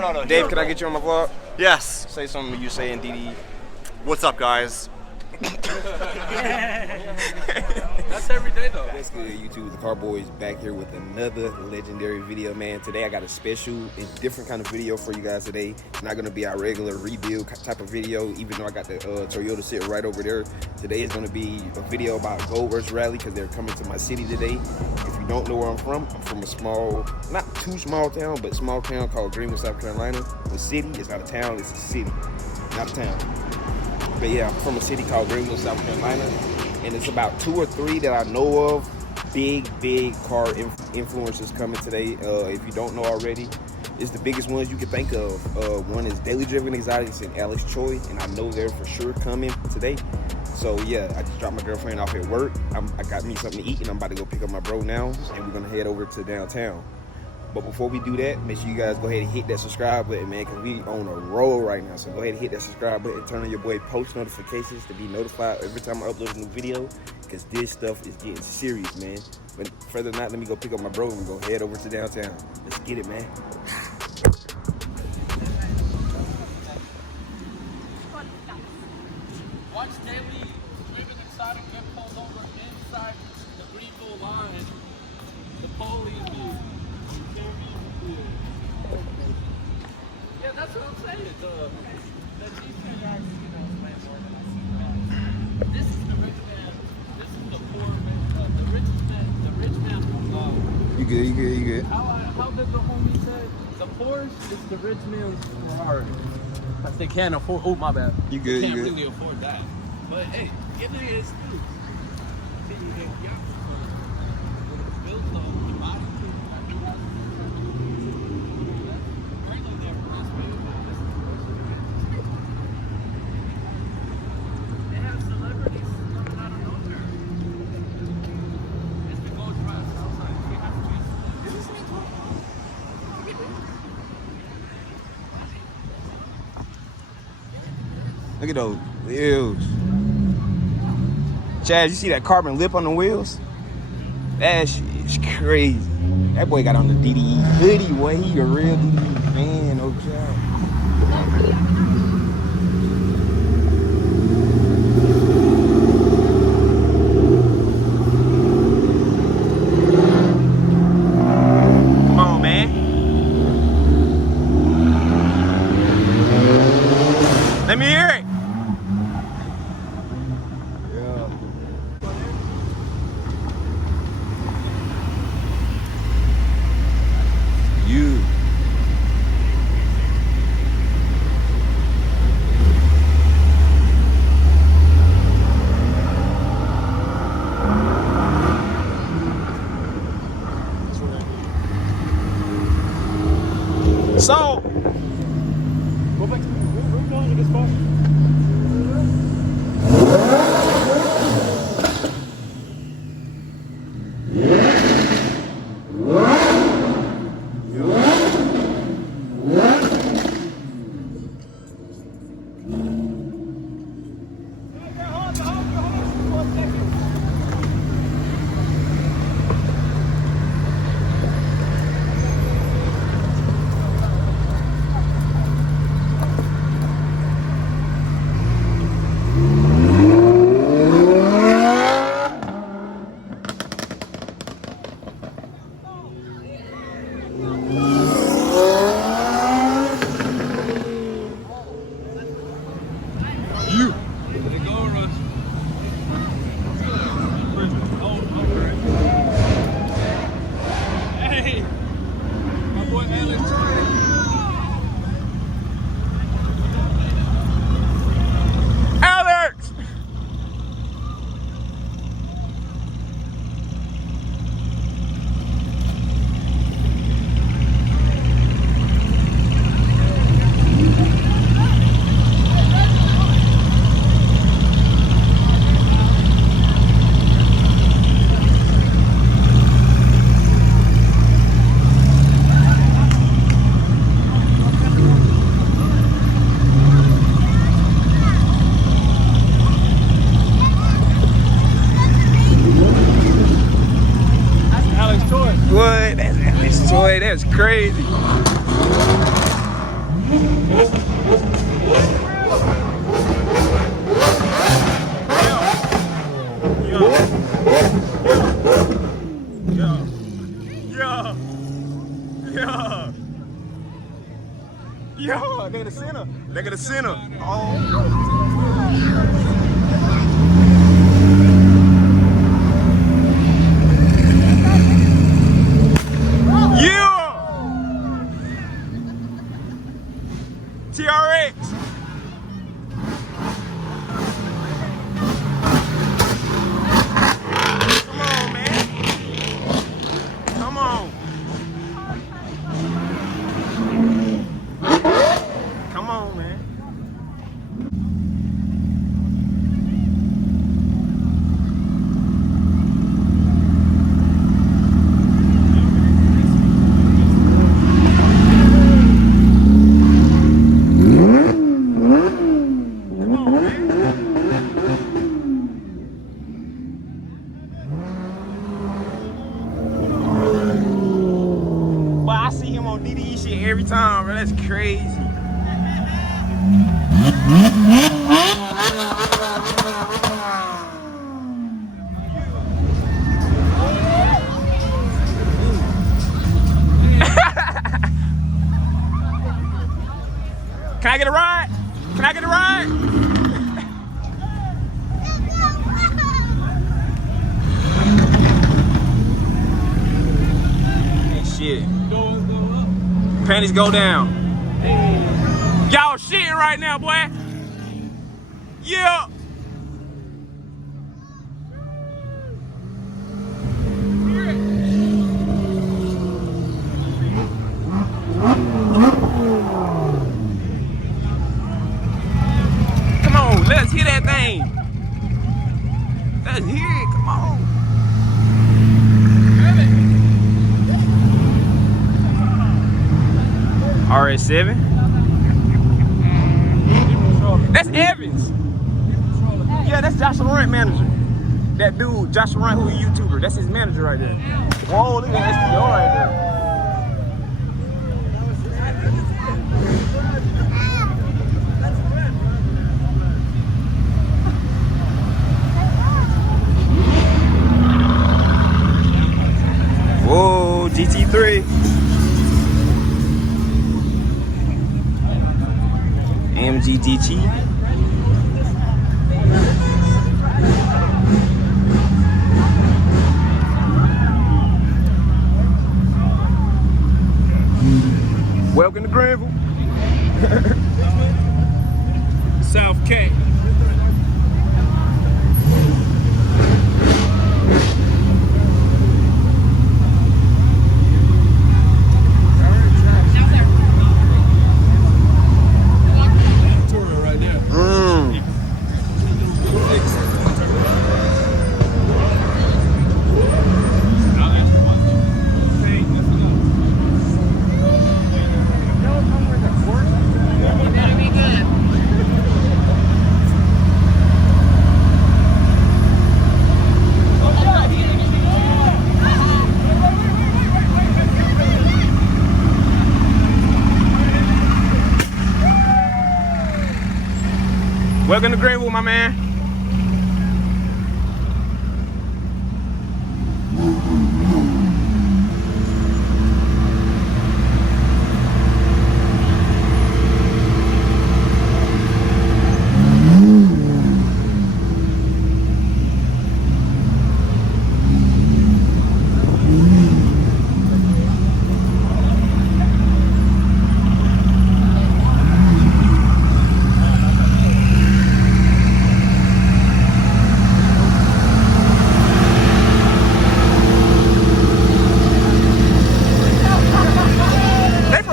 No. Dave, can I get you on my vlog? Yes. Say something you say in DD. What's up, guys? That's every day though. What's good, YouTube? The Carboys back here with another legendary video, man. Today I got a special and different kind of video for you guys today. It's not gonna be our regular rebuild type of video, even though I got the Toyota sitting right over there. Today is gonna be a video about GoldRush rally because they're coming to my city today. If you don't know where I'm from a small, not too small town, but small town called Greenville, South Carolina. The city is not a town, it's a city, not a town. But yeah, I'm from a city called Greenville, South Carolina, and it's about 2 or 3 that I know of. Big car influencers coming today. If you don't know already, it's the biggest ones you can think of. One is Daily Driven Exotics and Alex Choy, and I know they're for sure coming today. So yeah, I just dropped my girlfriend off at work. I got me something to eat, and I'm about to go pick up my bro now, and we're gonna head over to downtown. But before we do that, make sure you guys go ahead and hit that subscribe button, man, because we on a roll right now. So go ahead and hit that subscribe button, turn on your boy post notifications to be notified every time I upload a new video, because this stuff is getting serious, man. But further than that, let me go pick up my bro and we're going to head over to downtown. Let's get it, man. Watch Daily Driven Exotic get pulled over inside the Greenville line. The police do. Yeah, that's what I'm saying. The G10 guys, this is the rich man. This is the poor man. The rich man. You good. How did the homie say? The Porsche is the rich man's Ferrari. Because they can't afford. Oh, my bad. You good, They you can't good. really afford that. But hey, get in his too. They have celebrities coming out of nowhere. It's the GoldRush. We have to Look at those wheels. Chaz, you see that carbon lip on the wheels? That shit is crazy. That boy got on the DDE hoodie, boy. He a real DDE fan, no cap. Come on, man. Let me hear it. You. So, Go back to where we going with this car? Hey, my boy Alex. Alex! Alex Choy. What? That's Choy. That's crazy. Yo, they the center. Look at the center. Oh. Yeah. TRX. Come on, man. Come on. Come on, man. But I see him on DDE shit every time, bro. That's crazy. Can I get a ride? Can I get a ride? Hey, shit. Panties go down. Y'all shitting right now, boy. Yeah. Come on, let's hear that thing. Let's hear it. Come on. RS7. That's Evans. Yeah, that's Josh Laurent manager. That dude, Josh Laurent, who a YouTuber. That's his manager right there. Whoa, look at that STO right there. Whoa, GT3. AMG GT. Welcome to Greenville. South K. Welcome to Greenville, my man.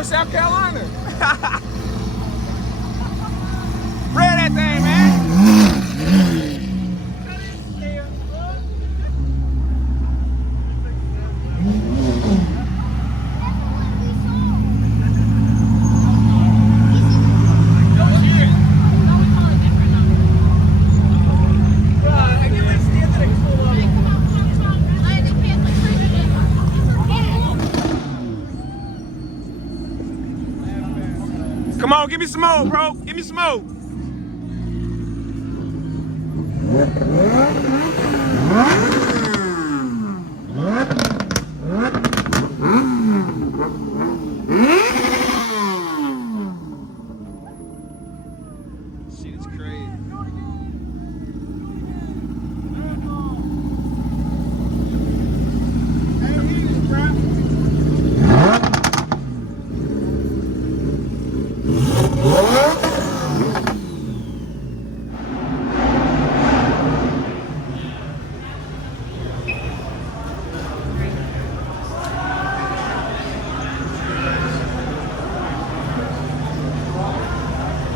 South Carolina. Spread that thing, man. Come on, give me some more, bro. Give me some more.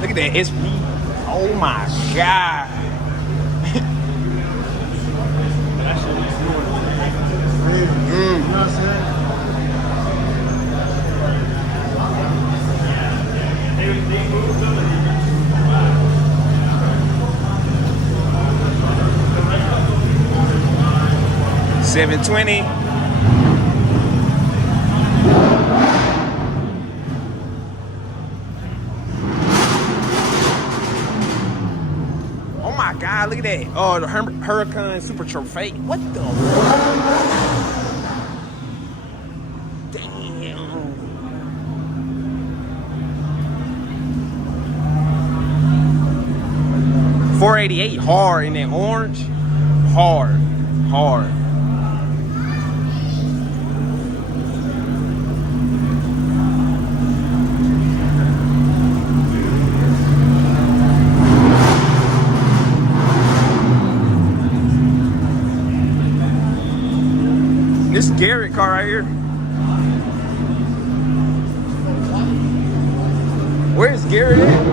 Look at that SP. Oh my God. You know what I'm saying? 720. Oh my God, look at that. Oh, the Huracan Super Trophy. What the? Damn. $488 hard in that orange. Hard. This Garrett car right here. Where's Garrett at?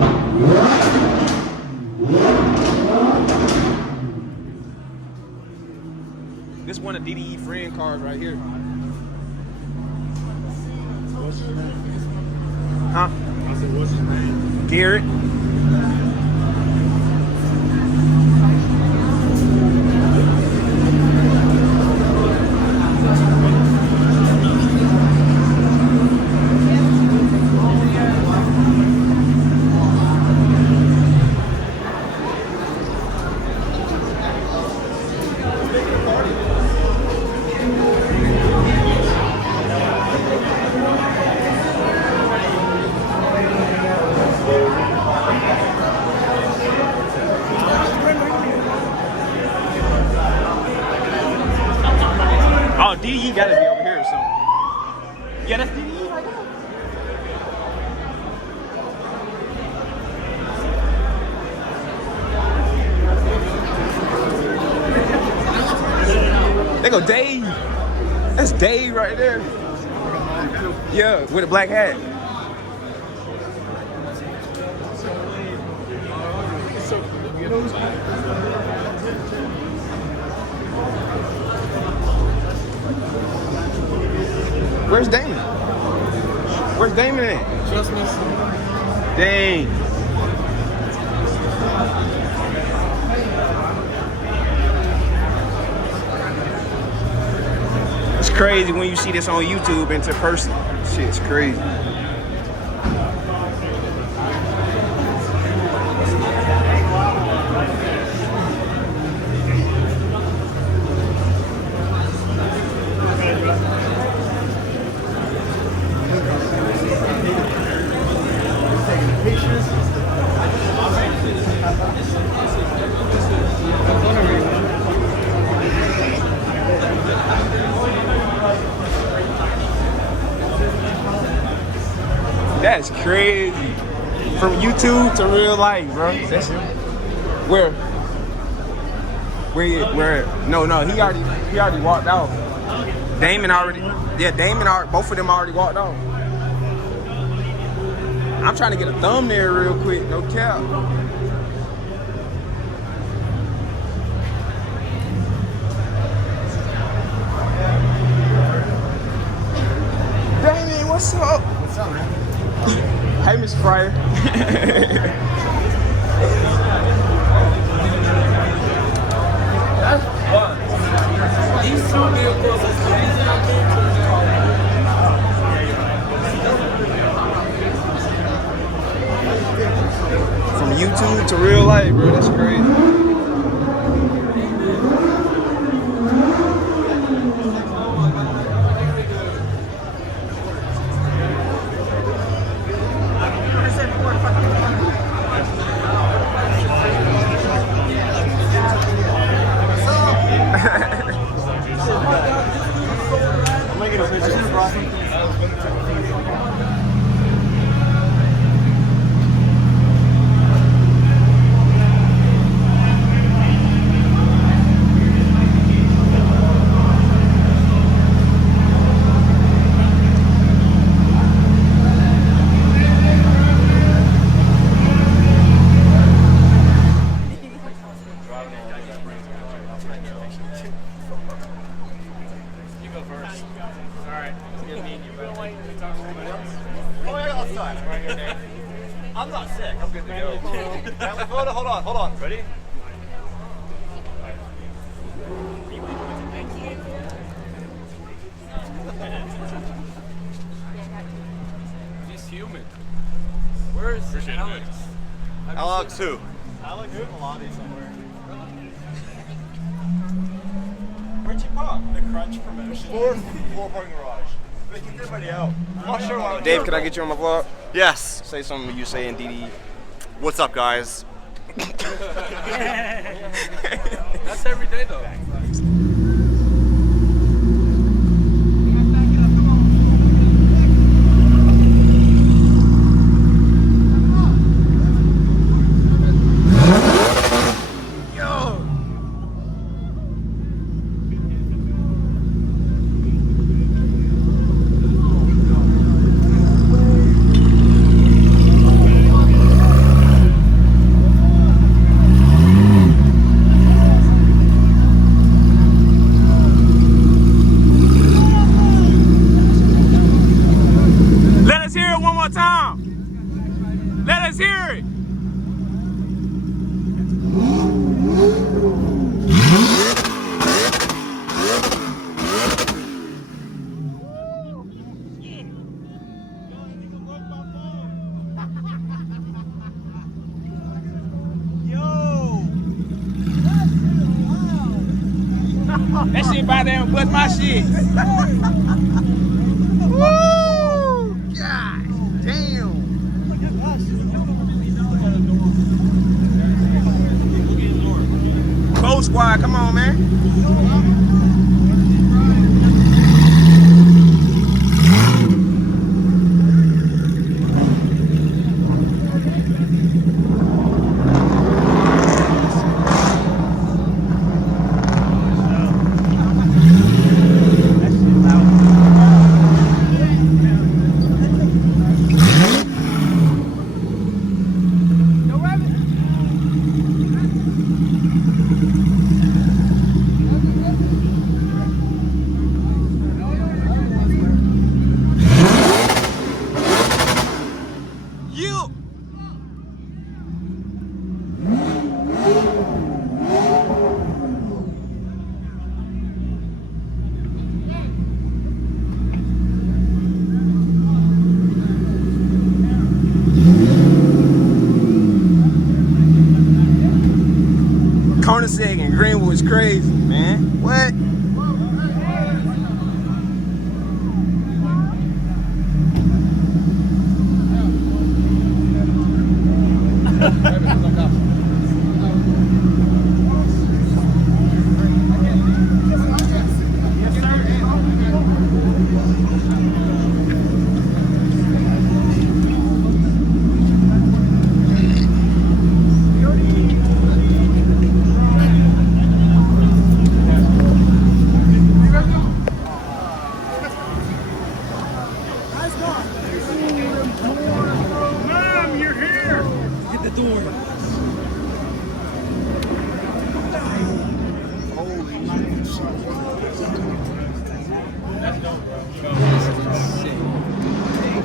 This one of DDE friend cars right here. What's his name? Huh? I said, what's his name? Garrett. Oh, DDE gotta be over here or something. Yeah, that's DDE right there. There go Dave. That's Dave right there. Yeah, with a black hat. Where's Damon? Where's Damon at? Just miss. Dang. It's crazy when you see this on YouTube into person. Shit's crazy. That's crazy. From YouTube to real life, bro. That's where? No, he already walked off. Damon already, both of them already walked off. I'm trying to get a thumbnail real quick, no cap. Damon, what's up? What's up, man? Hey, Miss Fryer. That's fun. These two vehicles is the reason I came to this car. From YouTube to real life, bro. That's crazy. I'm not sick. I'm good to go. Family photo? Hold on. Ready? He's human. Where is Alex? Alex who? Alex in the lobby somewhere. Where'd you park? The Crunch promotion. Fourth floor parking garage. They kicked everybody out. I'm not sure why. Dave, can I get you on my vlog? Yes. Say something you say in DD. What's up, guys? That's every day though. Let us hear it one more time. Let us hear it. That shit about there and bust my shit. Woo! God damn! Code Squad, come on, man. Konigsegg and Greenville is crazy, man. What? Mom, you're here. Get the door.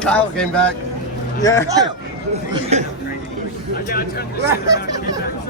Kyle came back. Yeah. I gotta turn this shit around and get back.